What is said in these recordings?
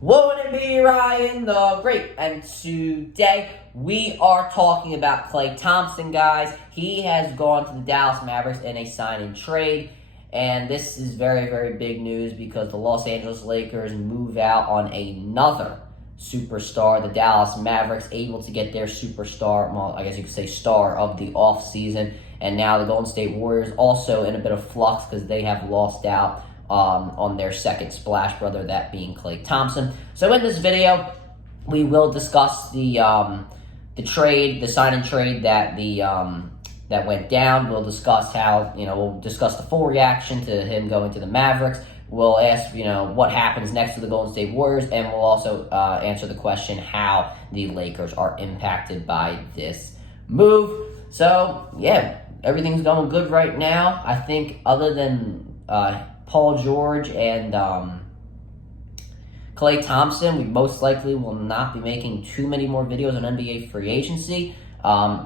Wouldn't it be Ryan the Great? And today we are talking about Klay Thompson, guys. He has gone to the Dallas Mavericks in a sign and trade. And this is very, very big news because the Los Angeles Lakers move out on another superstar. The Dallas Mavericks able to get their superstar, well, I guess you could say star of the offseason. And now the Golden State Warriors also in a bit of flux because they have lost out on their second splash brother, that being Klay Thompson. So in this video, we will discuss the trade, the sign and trade that that went down. We'll discuss how, we'll discuss the full reaction to him going to the Mavericks. We'll ask, what happens next to the Golden State Warriors, and we'll also answer the question how the Lakers are impacted by this move. So, yeah, everything's going good right now. I think other than Paul George and Klay Thompson, we most likely will not be making too many more videos on NBA free agency,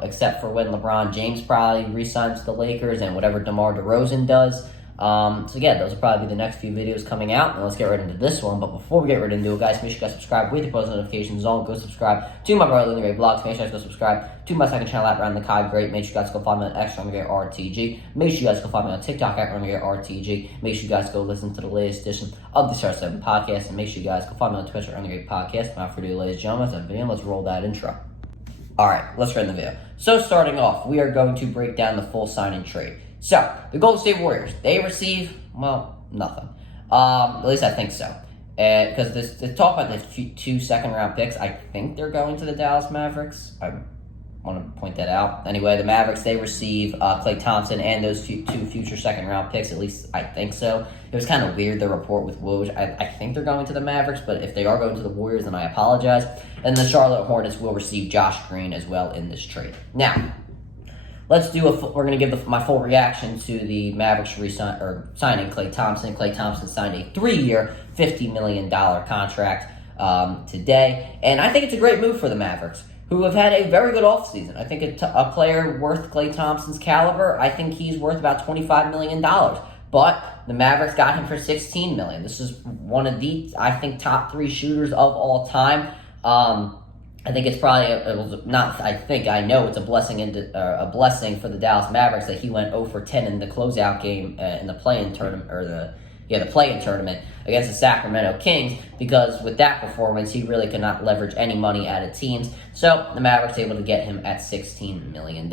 except for when LeBron James probably re-signs to the Lakers and whatever DeMar DeRozan does. So yeah, those will probably be the next few videos coming out, and let's get right into this one. But before we get right into it, guys, make sure you guys subscribe with your post notifications on. Go subscribe to my brother Great Vlogs. Make sure you guys go subscribe to my second channel at Round the Kai Great. Make sure you guys go follow me on X RTG. Make sure you guys go follow me on TikTok at RTG. Make sure you guys go listen to the latest edition of the CR7 podcast, and make sure you guys go follow me on Twitter at Great Podcast. Without further ado, ladies and gentlemen, that's the video. Let's roll that intro. All right, let's get in the video. So starting off, we are going to break down the full sign and trade. So, the Golden State Warriors, they receive, well, nothing. At least I think so. Because the talk about the 2 second-round picks, I think they're going to the Dallas Mavericks. I want to point that out. Anyway, the Mavericks, they receive Klay Thompson and those 2 future second-round picks. At least I think so. It was kind of weird, the report with Woj. I think they're going to the Mavericks, but if they are going to the Warriors, then I apologize. And the Charlotte Hornets will receive Josh Green as well in this trade. Now, let's do we're going to give my full reaction to the Mavericks signing Klay Thompson. Klay Thompson signed a 3-year, $50 million contract today. And I think it's a great move for the Mavericks, who have had a very good offseason. I think a player worth Klay Thompson's caliber, I think he's worth about $25 million. But the Mavericks got him for $16 million. This is one of the, I think, top 3 shooters of all time. I think it's probably I know it's a blessing for the Dallas Mavericks that he went 0 for 10 in the closeout game in the play-in tournament, the play-in tournament against the Sacramento Kings, because with that performance, he really could not leverage any money out of teams. So the Mavericks able to get him at $16 million.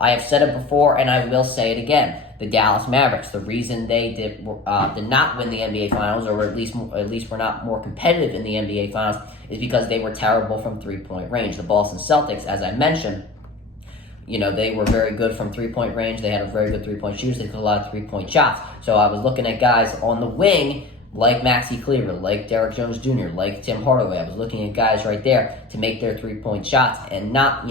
I have said it before, and I will say it again. The Dallas Mavericks, the reason they did not win the NBA Finals, or at least were not more competitive in the NBA Finals, is because they were terrible from three-point range. The Boston Celtics, as I mentioned, they were very good from three-point range. They had a very good three-point shooters. They took a lot of three-point shots. So I was looking at guys on the wing like Maxi Kleber, like Derrick Jones Jr., like Tim Hardaway. I was looking at guys right there to make their three-point shots and not,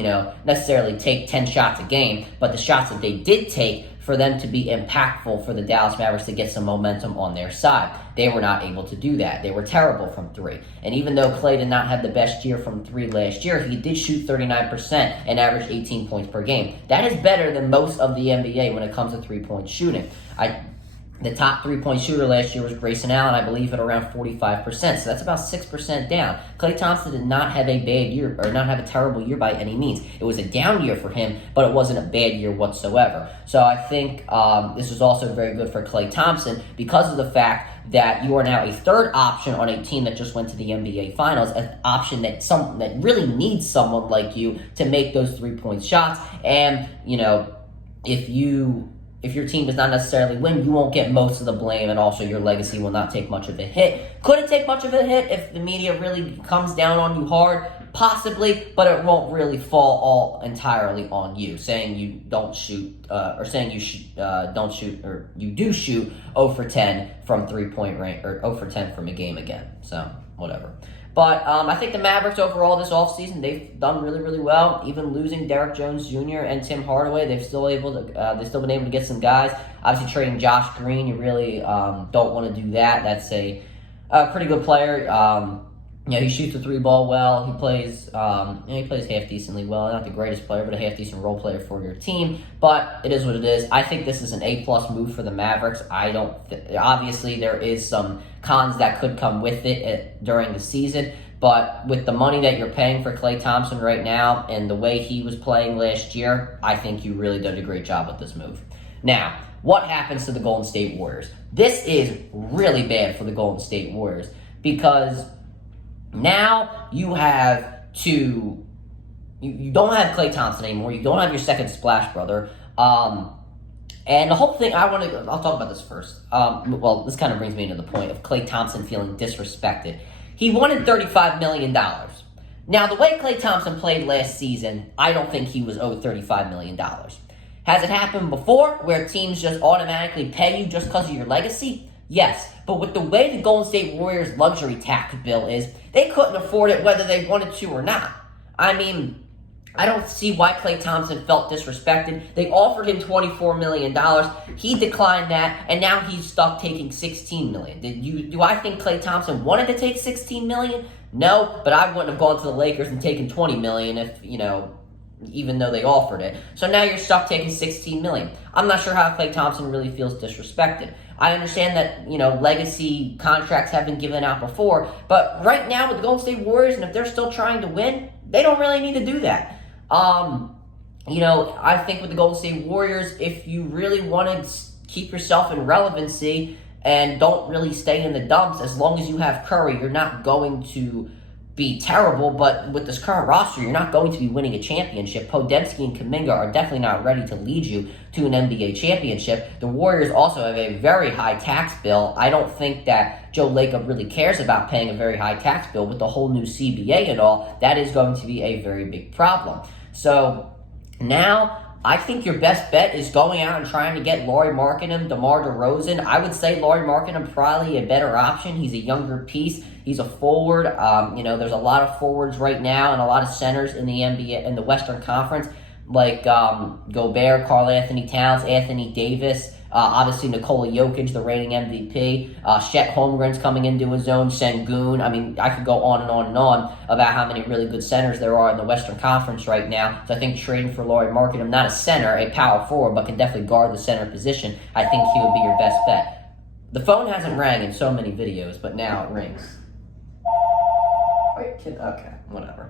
necessarily take 10 shots a game, but the shots that they did take for them to be impactful for the Dallas Mavericks to get some momentum on their side. They were not able to do that. They were terrible from 3. And even though Klay did not have the best year from 3 last year, he did shoot 39% and average 18 points per game. That is better than most of the NBA when it comes to three-point shooting. The top three-point shooter last year was Grayson Allen, I believe, at around 45%. So that's about 6% down. Klay Thompson did not have a bad year, or not have a terrible year by any means. It was a down year for him, but it wasn't a bad year whatsoever. So I think this is also very good for Klay Thompson because of the fact that you are now a third option on a team that just went to the NBA Finals, an option that really needs someone like you to make those three-point shots. And, if your team does not necessarily win, you won't get most of the blame, and also your legacy will not take much of a hit. Could it take much of a hit if the media really comes down on you hard? Possibly, but it won't really fall all entirely on you, saying you don't shoot, or saying you don't shoot, or you do shoot 0 for 10 from three-point range, or 0 for 10 from a game again. So, whatever. But I think the Mavericks overall this offseason, they've done really, really well. Even losing Derrick Jones Jr. and Tim Hardaway, they've still been able to get some guys. Obviously, trading Josh Green, you really don't want to do that. That's a pretty good player. Yeah, he shoots the three ball well. He plays, he plays half decently well. Not the greatest player, but a half decent role player for your team. But it is what it is. I think this is an A+ move for the Mavericks. Obviously there is some cons that could come with it during the season. But with the money that you're paying for Klay Thompson right now and the way he was playing last year, I think you really did a great job with this move. Now, what happens to the Golden State Warriors? This is really bad for the Golden State Warriors because now you have to, you don't have Klay Thompson anymore. You don't have your second splash brother. And the whole thing, I'll talk about this first. Well, this kind of brings me into the point of Klay Thompson feeling disrespected. He wanted $35 million. Now, the way Klay Thompson played last season, I don't think he was owed $35 million. Has it happened before where teams just automatically pay you just because of your legacy? Yes, but with the way the Golden State Warriors luxury tax bill is, they couldn't afford it whether they wanted to or not. I mean, I don't see why Klay Thompson felt disrespected. They offered him $24 million. He declined that, and now he's stuck taking $16 million. Do I think Klay Thompson wanted to take $16 million? No, but I wouldn't have gone to the Lakers and taken $20 million if, even though they offered it. So now you're stuck taking $16 million. I'm not sure how Klay Thompson really feels disrespected. I understand that, legacy contracts have been given out before, but right now with the Golden State Warriors, and if they're still trying to win, they don't really need to do that. I think with the Golden State Warriors, if you really want to keep yourself in relevancy and don't really stay in the dumps, as long as you have Curry, you're not going to be terrible, but with this current roster, you're not going to be winning a championship. Podemski and Kuminga are definitely not ready to lead you to an NBA championship. The Warriors also have a very high tax bill. I don't think that Joe Lacob really cares about paying a very high tax bill with the whole new CBA and all. That is going to be a very big problem. So now I think your best bet is going out and trying to get Lauri Markkanen, DeMar DeRozan. I would say Lauri Markkanen probably a better option. He's a younger piece. He's a forward. There's a lot of forwards right now and a lot of centers in the NBA, in the Western Conference, like Gobert, Karl Anthony Towns, Anthony Davis, obviously Nikola Jokic, the reigning MVP. Chet Holmgren's coming into his own. Sengun. I mean, I could go on and on and on about how many really good centers there are in the Western Conference right now. So I think trading for Lauri Markkanen, not a center, a power forward, but can definitely guard the center position, I think he would be your best bet. The phone hasn't rang in so many videos, but now it rings. Okay, whatever.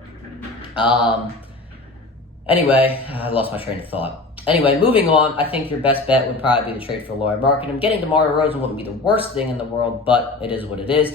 Anyway, I lost my train of thought. Anyway, moving on, I think your best bet would probably be to trade for Lauri Markkanen. Getting DeMar DeRozan wouldn't be the worst thing in the world, but it is what it is.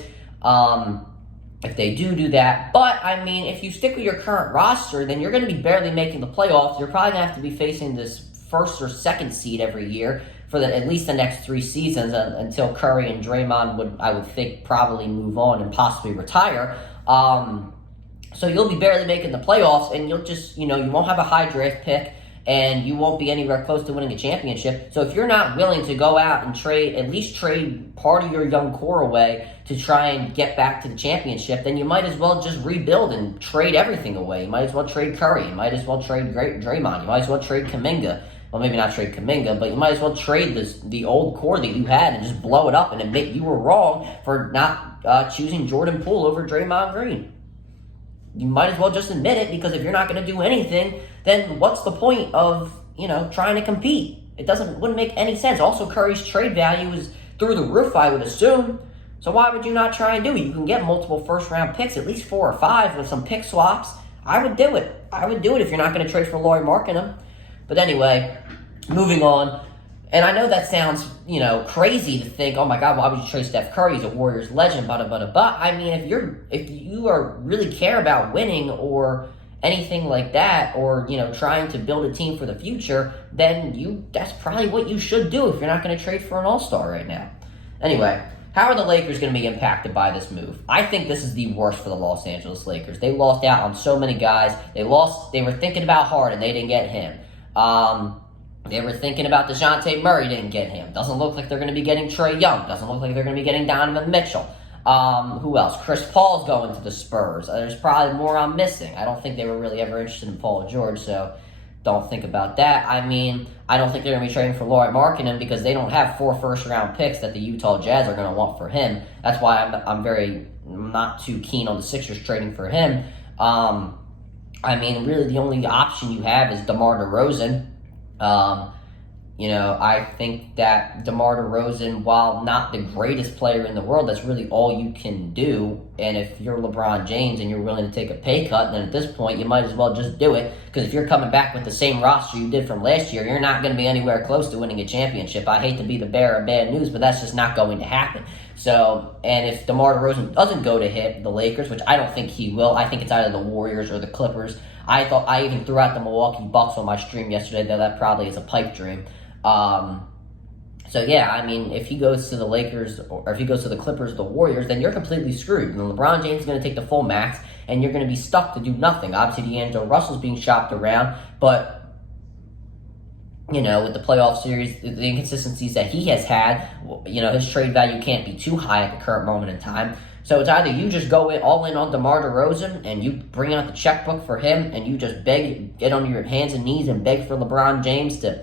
If they do that. But, I mean, if you stick with your current roster, then you're going to be barely making the playoffs. You're probably going to have to be facing this first or second seed every year for at least the next 3 seasons until Curry and Draymond I would think, probably move on and possibly retire. So you'll be barely making the playoffs, and you'll just, you won't have a high draft pick, and you won't be anywhere close to winning a championship. So if you're not willing to go out and at least trade part of your young core away to try and get back to the championship, then you might as well just rebuild and trade everything away. You might as well trade Curry. You might as well trade Draymond. You might as well trade Kuminga. Well, maybe not trade Kuminga, but you might as well trade the old core that you had and just blow it up and admit you were wrong for not choosing Jordan Poole over Draymond Green. You might as well just admit it, because if you're not going to do anything, then what's the point of, trying to compete? It wouldn't make any sense. Also, Curry's trade value is through the roof, I would assume. So why would you not try and do it? You can get multiple first-round picks, at least 4 or 5 with some pick swaps. I would do it. I would do it if you're not going to trade for Lauri Markkanen. But anyway, moving on. And I know that sounds, crazy to think, oh my God, why would you trade Steph Curry? He's a Warriors legend, but I mean, if you are really care about winning or anything like that, or, trying to build a team for the future, then that's probably what you should do if you're not going to trade for an all-star right now. Anyway, how are the Lakers going to be impacted by this move? I think this is the worst for the Los Angeles Lakers. They lost out on so many guys. They were thinking about Harden. They didn't get him. They were thinking about DeJounte Murray, didn't get him. Doesn't look like they're going to be getting Trae Young. Doesn't look like they're going to be getting Donovan Mitchell. Who else? Chris Paul's going to the Spurs. There's probably more I'm missing. I don't think they were really ever interested in Paul George, so don't think about that. I mean, I don't think they're going to be trading for Lauri Markkanen because they don't have 4 first-round picks that the Utah Jazz are going to want for him. That's why I'm very I'm not too keen on the Sixers trading for him. I mean, really the only option you have is DeMar DeRozan. I think that DeMar DeRozan, while not the greatest player in the world, that's really all you can do. And if you're LeBron James and you're willing to take a pay cut, then at this point you might as well just do it. Because if you're coming back with the same roster you did from last year, you're not going to be anywhere close to winning a championship. I hate to be the bearer of bad news, but that's just not going to happen. So, and if DeMar DeRozan doesn't go to hit the Lakers, which I don't think he will, I think it's either the Warriors or the Clippers. I even threw out the Milwaukee Bucks on my stream yesterday, though that probably is a pipe dream. So yeah, I mean, if he goes to the Lakers or if he goes to the Clippers or the Warriors, then you're completely screwed. And LeBron James is going to take the full max, and you're going to be stuck to do nothing. Obviously, D'Angelo Russell's being shopped around, but with the playoff series, the inconsistencies that he has had, his trade value can't be too high at the current moment in time. So it's either you just go all in on DeMar DeRozan and you bring out the checkbook for him and you just get on your hands and knees and beg for LeBron James to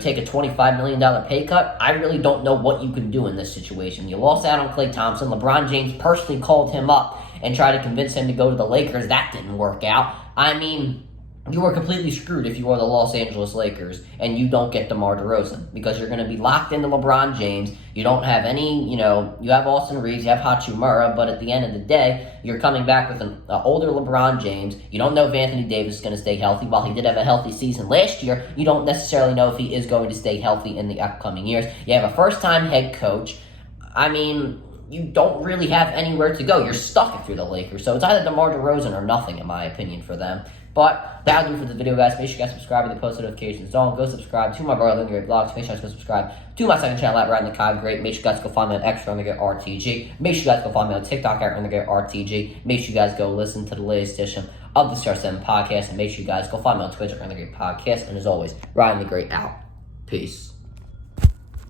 take a $25 million pay cut. I really don't know what you can do in this situation. You lost out on Klay Thompson. LeBron James personally called him up and tried to convince him to go to the Lakers. That didn't work out. I mean, you are completely screwed if you are the Los Angeles Lakers and you don't get DeMar DeRozan because you're going to be locked into LeBron James. You don't have any, you have Austin Reeves, you have Hachimura, but at the end of the day, you're coming back with an older LeBron James. You don't know if Anthony Davis is going to stay healthy. While he did have a healthy season last year, you don't necessarily know if he is going to stay healthy in the upcoming years. You have a first-time head coach. I mean, you don't really have anywhere to go. You're stuck if you're the Lakers. So it's either DeMar DeRozan or nothing, in my opinion, for them. But that'll do for the video, guys. Make sure you guys subscribe to the post notifications zone. Go subscribe to my brother Great Vlogs. Make sure you guys go subscribe to my second channel at Riding the Cog Great. Make sure you guys go find me on X on the Great RTG. Make sure you guys go find me on TikTok at the Great RTG. Make sure you guys go listen to the latest edition of the CR7 podcast. And make sure you guys go find me on Twitter at the Great Podcast. And as always, Riding the Great out. Peace.